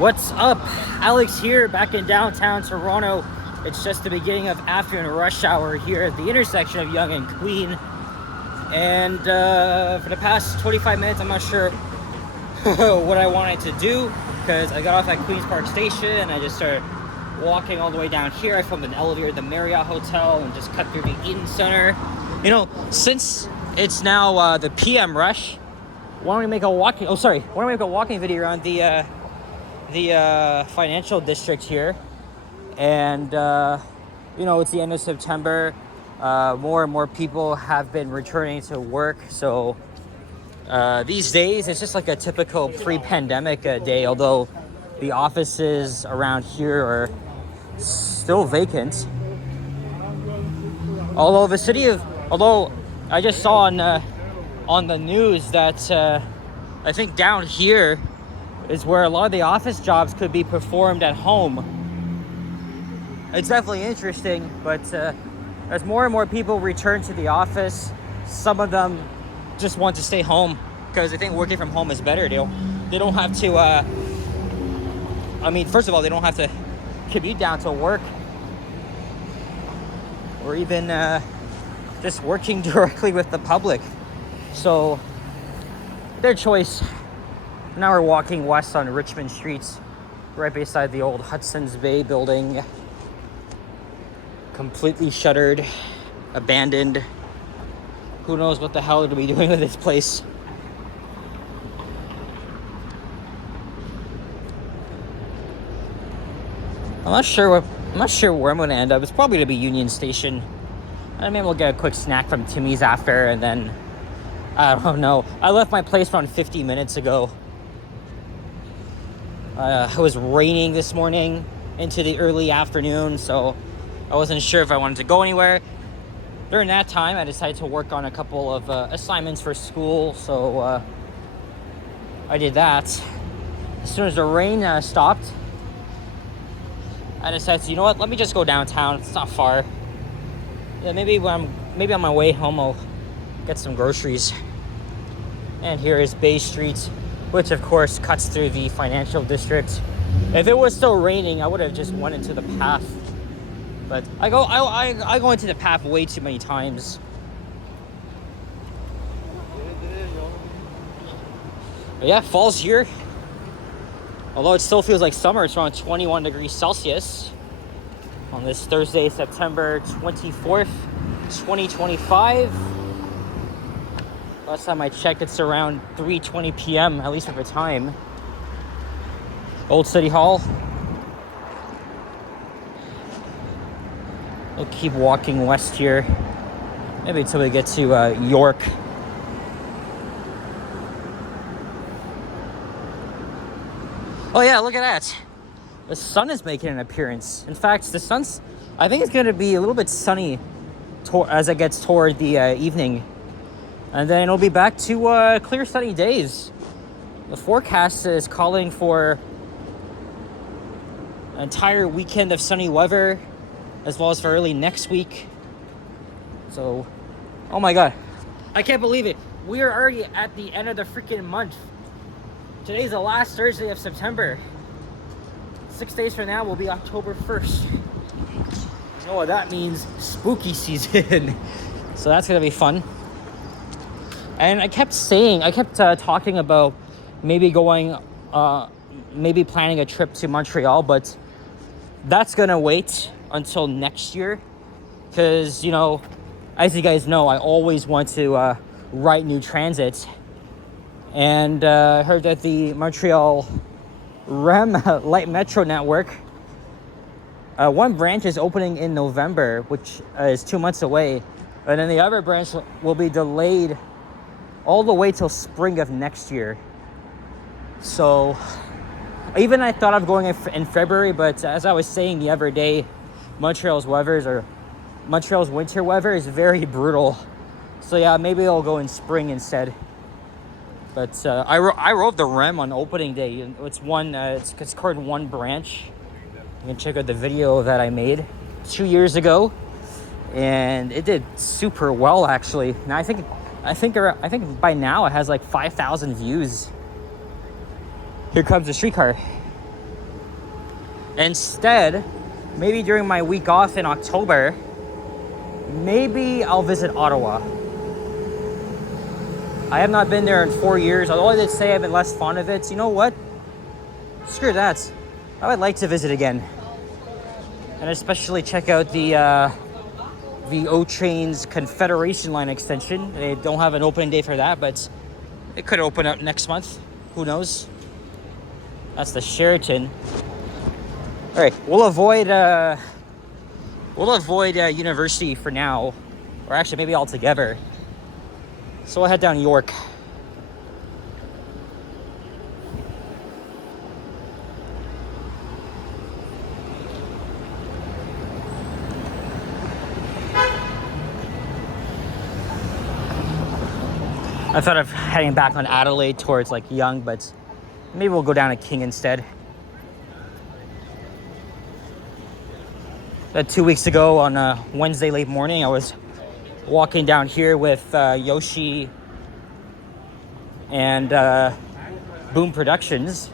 What's up? Alex here, back in downtown Toronto. It's just the beginning of afternoon rush hour here at the intersection of Yonge and Queen. And for the past 25 minutes, I'm not sure what I wanted to do, because I got off at Queen's Park Station and I just started walking all the way down here. I filmed an elevator at the Marriott Hotel and just cut through the Eaton Center. You know, since it's now the PM rush, why don't we make a walking video around the financial district here. And you know, it's the end of September. More and more people have been returning to work, so these days it's just like a typical pre-pandemic day, although the offices around here are still vacant. Although I just saw on the news that I think down here is where a lot of the office jobs could be performed at home. It's definitely interesting, but as more and more people return to the office, some of them just want to stay home because they think working from home is better. They don't have to, first of all, they don't have to commute down to work, or even just working directly with the public. So their choice. Now we're walking west on Richmond Street, right beside the old Hudson's Bay building. Completely shuttered, abandoned. Who knows what the hell it'll be doing with this place. I'm not sure where I'm going to end up. It's probably going to be Union Station. I mean, we'll get a quick snack from Timmy's after, and then I don't know. I left my place around 50 minutes ago. It was raining this morning into the early afternoon, so I wasn't sure if I wanted to go anywhere. During that time, I decided to work on a couple of assignments for school, so I did that. As soon as the rain stopped, I decided, you know what, let me just go downtown. It's not far. Yeah, maybe on my way home I'll get some groceries. And here is Bay Street, which of course cuts through the financial district. If it was still raining, I would have just went into the path. But I go into the path way too many times. But yeah, fall's here. Although it still feels like summer, it's around 21 degrees Celsius on this Thursday, September 24th, 2025. Last time I checked, it's around 3:20 p.m., at least at the time. Old City Hall. We'll keep walking west here, maybe until we get to York. Oh yeah, look at that. The sun is making an appearance. In fact, I think it's going to be a little bit sunny as it gets toward the evening. And then it'll be back to clear, sunny days. The forecast is calling for an entire weekend of sunny weather, as well as for early next week. So, oh my god, I can't believe it. We are already at the end of the freaking month. Today's the last Thursday of September. 6 days from now will be October 1st. You know what that means? Spooky season. So that's gonna be fun. And I kept talking about maybe planning a trip to Montreal, but that's gonna wait until next year, because, you know, as you guys know, I always want to ride new transit, and I heard that the Montreal REM light metro network, one branch is opening in November, which is 2 months away, and then the other branch will be delayed all the way till spring of next year. So even I thought of going in February, but as I was saying the other day, Montreal's winter weather is very brutal. So yeah, maybe I'll go in spring instead. But I rode the REM on opening day. It's called One Branch. You can check out the video that I made 2 years ago, and it did super well actually. And I think by now it has like 5,000 views. Here comes the streetcar. Instead, maybe during my week off in October, maybe I'll visit Ottawa. I have not been there in 4 years, although I did say I've been less fond of it. So you know what? Screw that. I would like to visit again. And especially check out the O-Train's Confederation Line extension. They don't have an opening day for that, but it could open up next month. Who knows? That's the Sheraton. All right, we'll avoid university for now, or actually maybe altogether. So we'll head down York. I thought of heading back on Adelaide towards like Yonge, but maybe we'll go down to King instead. 2 weeks ago on a Wednesday late morning, I was walking down here with Yoshi and Boom Productions.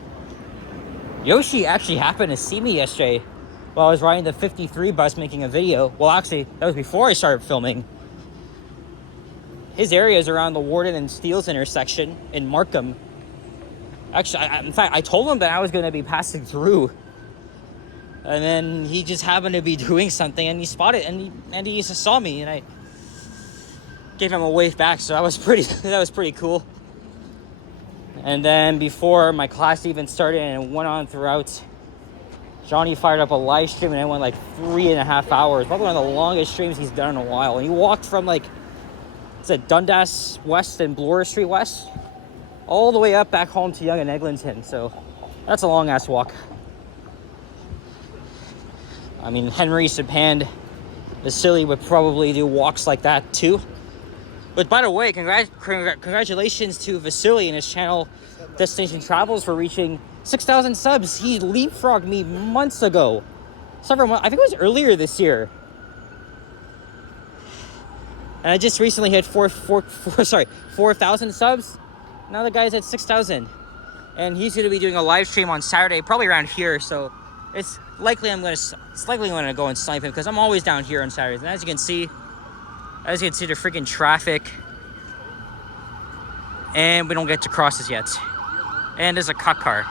Yoshi actually happened to see me yesterday while I was riding the 53 bus making a video. Well, actually, that was before I started filming. His area is around the Warden and Steeles intersection in Markham. Actually, in fact, I told him that I was going to be passing through. And then he just happened to be doing something and he spotted and he just saw me and I gave him a wave back. So that was pretty cool. And then before my class even started and it went on throughout, Johnny fired up a live stream and it went like 3.5 hours. Probably one of the longest streams he's done in a while. And he walked from like, is it Dundas West and Bloor Street West? All the way up back home to Yonge and Eglinton. So that's a long ass walk. I mean, Henry, Sapand, Vasily would probably do walks like that too. But by the way, congratulations to Vasily and his channel Destination Travels for reaching 6,000 subs. He leapfrogged me months ago. Several months, I think it was earlier this year. And I just recently hit 4,000 subs. Now the guy's at 6,000. And he's going to be doing a live stream on Saturday, probably around here. So it's likely I'm going to go and snipe him because I'm always down here on Saturdays. And as you can see the freaking traffic. And we don't get to crosses yet. And there's a cop car.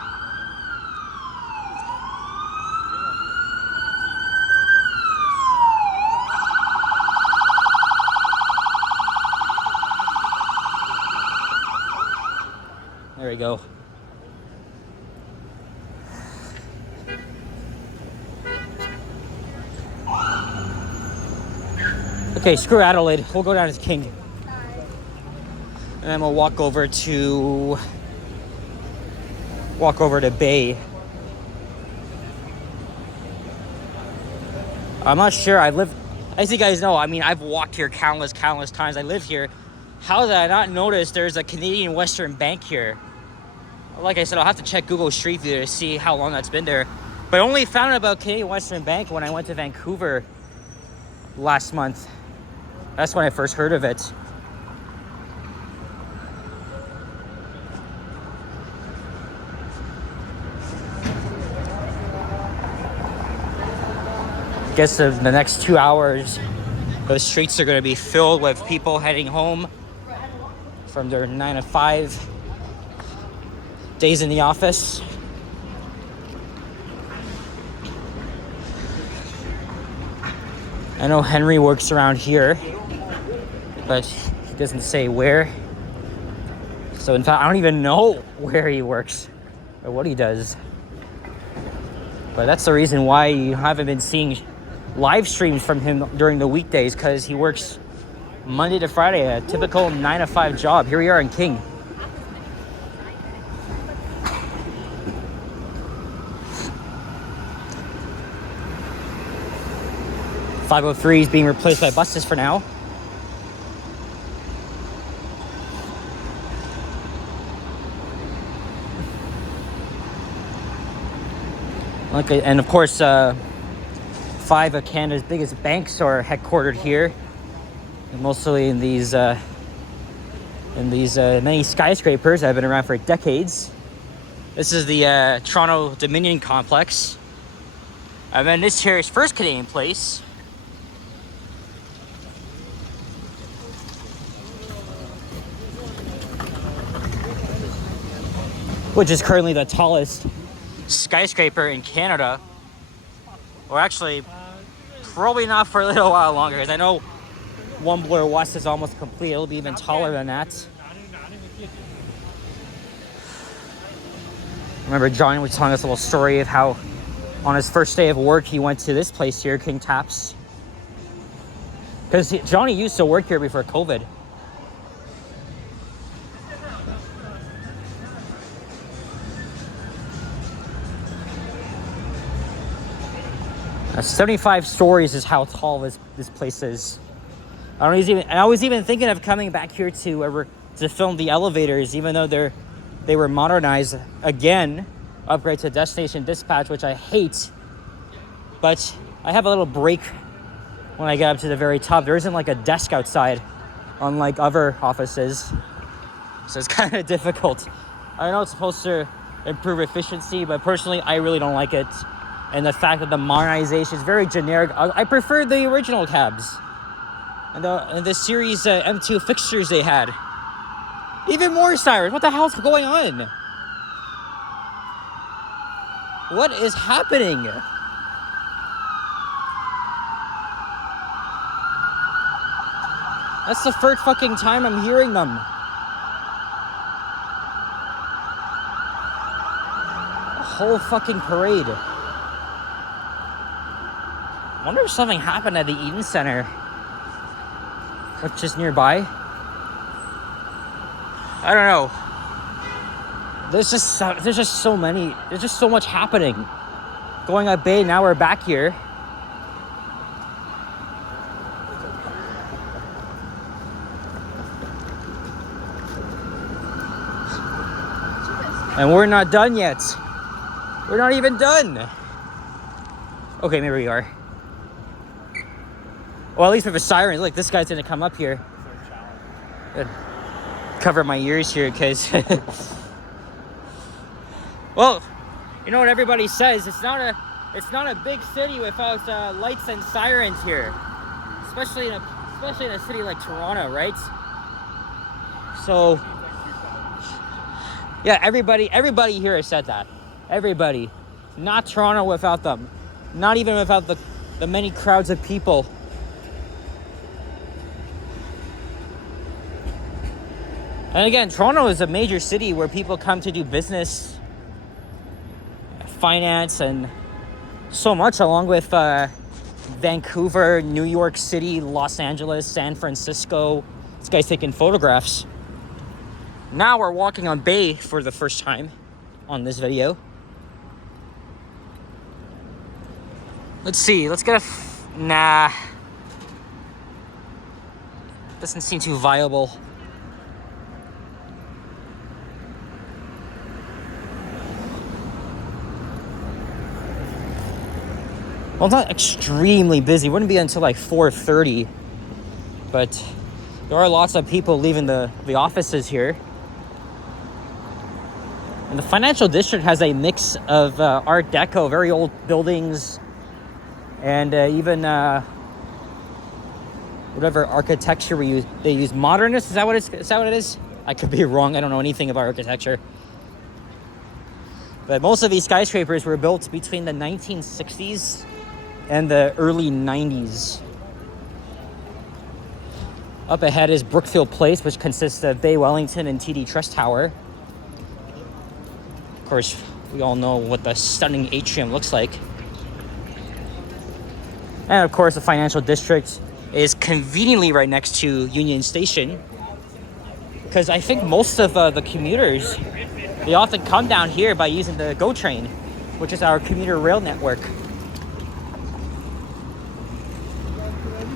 There we go. Okay, screw Adelaide. We'll go down to King. And then we'll walk over to Bay. I'm not sure. As you guys know, I mean, I've walked here countless times. I live here. How did I not notice there's a Canadian Western Bank here? Like I said, I'll have to check Google Street View to see how long that's been there. But I only found out about Canadian Western Bank when I went to Vancouver last month. That's when I first heard of it. I guess the next 2 hours, the streets are going to be filled with people heading home from their 9 to 5 days in the office. I know Henry works around here, but he doesn't say where. So in fact, I don't even know where he works or what he does. But that's the reason why you haven't been seeing live streams from him during the weekdays, because he works Monday to Friday, a typical 9 to 5 job. Here we are in King. .503 is being replaced by buses for now. Okay, and of course, 5 of Canada's biggest banks are headquartered here, and mostly in these many skyscrapers that have been around for decades. This is the Toronto Dominion Complex. And then this here is first Canadian Place. Which is currently the tallest skyscraper in Canada. Or actually, probably not for a little while longer, because I know One Bloor West is almost complete. It'll be even taller than that. Remember Johnny was telling us a little story of how on his first day of work he went to this place here, King Taps. Because Johnny used to work here before COVID. Now, 75 stories is how tall this place is. I was even thinking of coming back here to film the elevators, even though they were modernized again, upgrade to destination dispatch, which I hate. But I have a little break when I get up to the very top. There isn't like a desk outside, unlike other offices, so it's kind of difficult. I know it's supposed to improve efficiency, but personally, I really don't like it. And the fact that the modernization is very generic. I prefer the original cabs and the series M2 fixtures they had. Even more sirens. What the hell's going on? What is happening? That's the first fucking time I'm hearing them. A whole fucking parade. I wonder if something happened at the Eden Center, which is nearby. I don't know. There's just so many. There's just so much happening. Going up Bay, now we're back here. And we're not done yet. We're not even done. Okay, maybe we are. Well, at least with a siren. Look, this guy's gonna come up here. Good. Cover my ears here, because well, you know what everybody says. It's not a big city without lights and sirens here, especially in a city like Toronto, right? So yeah, everybody here has said that. Everybody, not Toronto without them, not even without the many crowds of people. And again, Toronto is a major city where people come to do business, finance, and so much, along with Vancouver, New York City, Los Angeles, San Francisco. This guy's taking photographs. Now we're walking on Bay for the first time on this video. Let's see, let's get nah. Doesn't seem too viable. Well, it's not extremely busy. It wouldn't be until like 4:30. But there are lots of people leaving the offices here. And the financial district has a mix of Art Deco, very old buildings, and even whatever architecture they use. Modernist, is that what it is? I could be wrong. I don't know anything about architecture. But most of these skyscrapers were built between the 1960s and the early 90s. Up ahead is Brookfield Place, which consists of Bay Wellington and TD Trust Tower. Of course, we all know what the stunning atrium looks like. And of course, the financial district is conveniently right next to Union Station, because I think most of the commuters, they often come down here by using the GO train, which is our commuter rail network.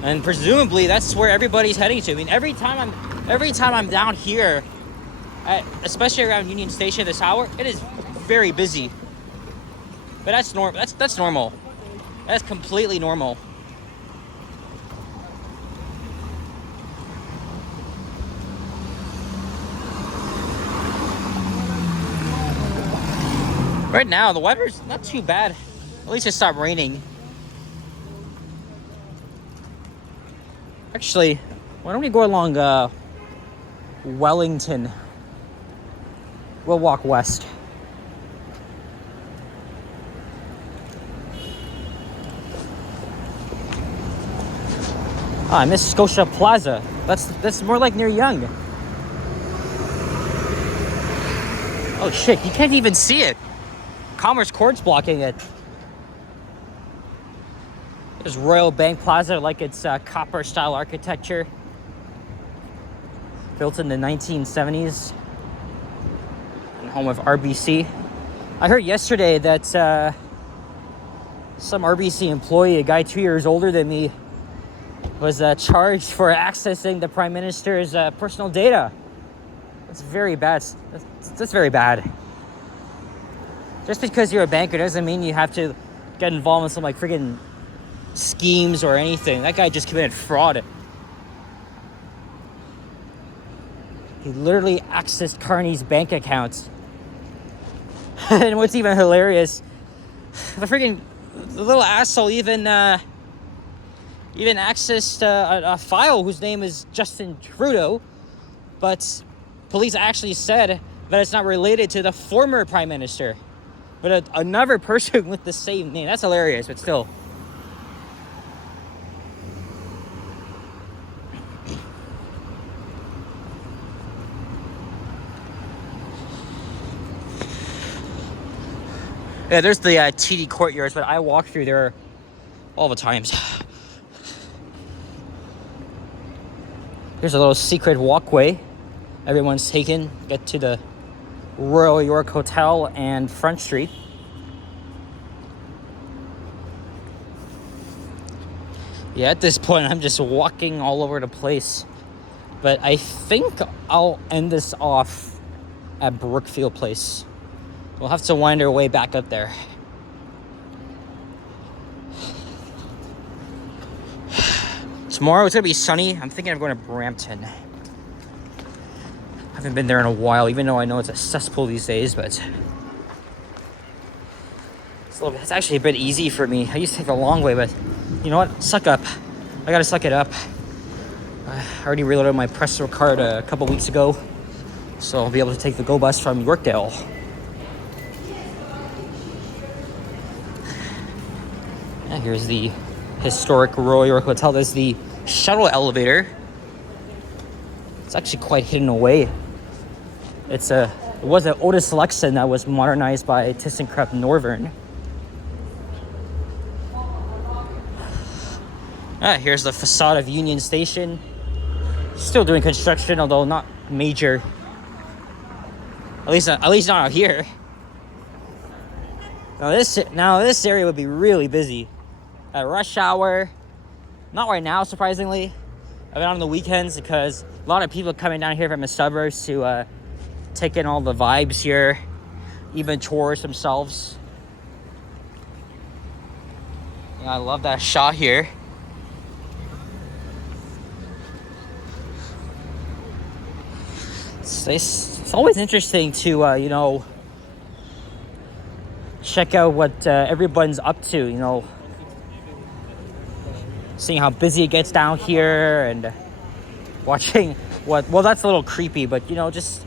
And presumably that's where everybody's heading to. I mean, every time I'm down here, especially around Union Station this hour, it is very busy. But that's normal. That's normal. That's completely normal. Right now, the weather's not too bad. At least it stopped raining. Actually, why don't we go along Wellington? We'll walk west. Ah, I miss Scotia Plaza. That's more like near Yonge. Oh shit, you can't even see it. Commerce Court's blocking it. There's Royal Bank Plaza, like it's copper style architecture. Built in the 1970s. And home of RBC. I heard yesterday that some RBC employee, a guy 2 years older than me, was charged for accessing the Prime Minister's personal data. That's very bad. That's very bad. Just because you're a banker doesn't mean you have to get involved in some like friggin' schemes or anything. That guy just committed fraud. He literally accessed Carney's bank accounts. And what's even hilarious, the little asshole even accessed a file whose name is Justin Trudeau, but police actually said that it's not related to the former Prime Minister, but another person with the same name. That's hilarious, but still. Yeah, there's the TD courtyards, but I walk through there all the times. Here's a little secret walkway everyone's taken to get to the Royal York Hotel and Front Street. Yeah, at this point, I'm just walking all over the place. But I think I'll end this off at Brookfield Place. We'll have to wind our way back up there. Tomorrow it's gonna be sunny. I'm thinking of going to Brampton. I haven't been there in a while, even though I know it's a cesspool these days, but it's actually a bit easy for me. I used to take the long way, but you know what? Suck up. I gotta suck it up. I already reloaded my Presto card a couple weeks ago, so I'll be able to take the GO bus from Yorkdale. Yeah, here's the historic Royal York Hotel. There's the shuttle elevator. It's actually quite hidden away. It was an Otis Lexon that was modernized by ThyssenKrupp Northern. Here's the facade of Union Station. Still doing construction, although not major. At least not out here. Now this area would be really busy at rush hour. Not right now, surprisingly. I've been on the weekends because a lot of people coming down here from the suburbs to take in all the vibes here, even tourists themselves. Yeah, I love that shot here. It's always interesting to check out what everyone's up to, seeing how busy it gets down here and watching that's a little creepy, but just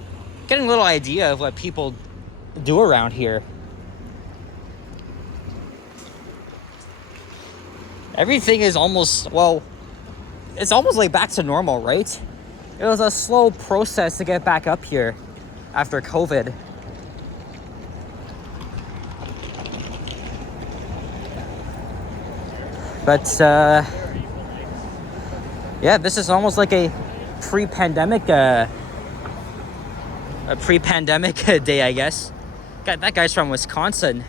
getting a little idea of what people do around here. Everything is it's almost like back to normal, right? It was a slow process to get back up here after COVID. But this is almost like a pre-pandemic day, I guess. That guy's from Wisconsin.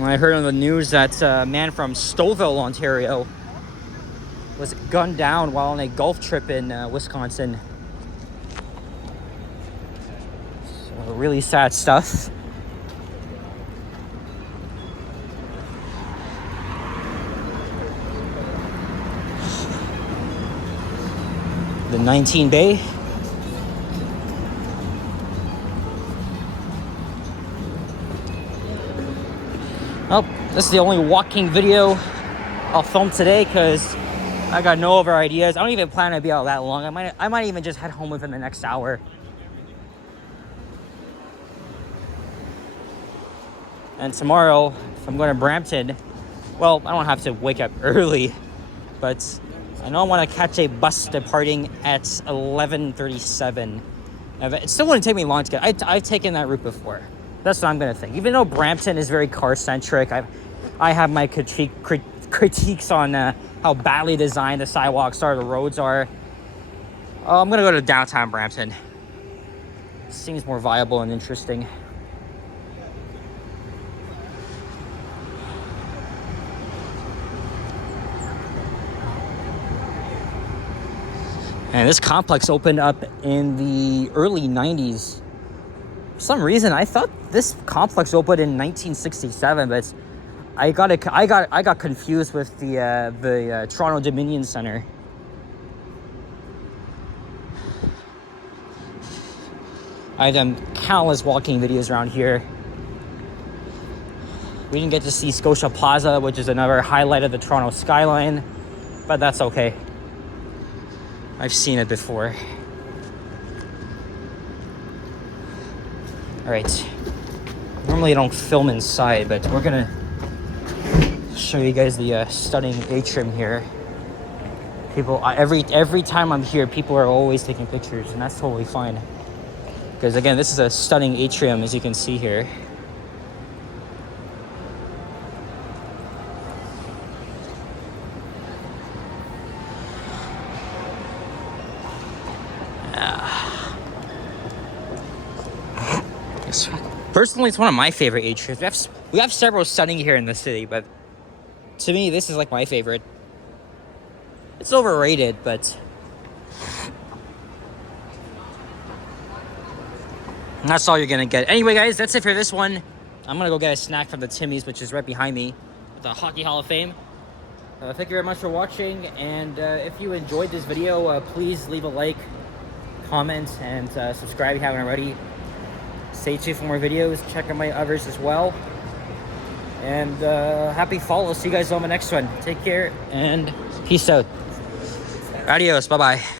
I heard on the news that a man from Stouffville, Ontario, was gunned down while on a golf trip in Wisconsin. So, really sad stuff. The 19 Bay. This is the only walking video I'll film today because I got no other ideas. I don't even plan to be out that long. I might even just head home within the next hour. And tomorrow, if I'm going to Brampton, well, I don't have to wake up early, but I know I want to catch a bus departing at 11:37. It still wouldn't take me long to get. I've taken that route before. That's what I'm going to think. Even though Brampton is very car-centric, I have my critiques on how badly designed the sidewalks are, the roads are. I'm going to go to downtown Brampton. Seems more viable and interesting. And this complex opened up in the early 90s. For some reason, I thought this complex opened in 1967, but I got confused with the Toronto Dominion Center. I've done countless walking videos around here. We didn't get to see Scotia Plaza, which is another highlight of the Toronto skyline, but that's okay. I've seen it before. All right. Normally I don't film inside, but we're gonna show you guys the stunning atrium here. People, every time I'm here, people are always taking pictures, and that's totally fine. Because again, this is a stunning atrium, as you can see here. Personally, it's one of my favorite atriums. We have several stunning here in the city, but to me, this is like my favorite. It's overrated, but that's all you're gonna get. Anyway, guys, that's it for this one. I'm gonna go get a snack from the Timmy's, which is right behind me, the Hockey Hall of Fame. Thank you very much for watching, and if you enjoyed this video, please leave a like, comment, and subscribe if you haven't already. Stay tuned for more videos. Check out my others as well. And happy fall. See you guys on the next one. Take care and peace out. Adios. Bye-bye.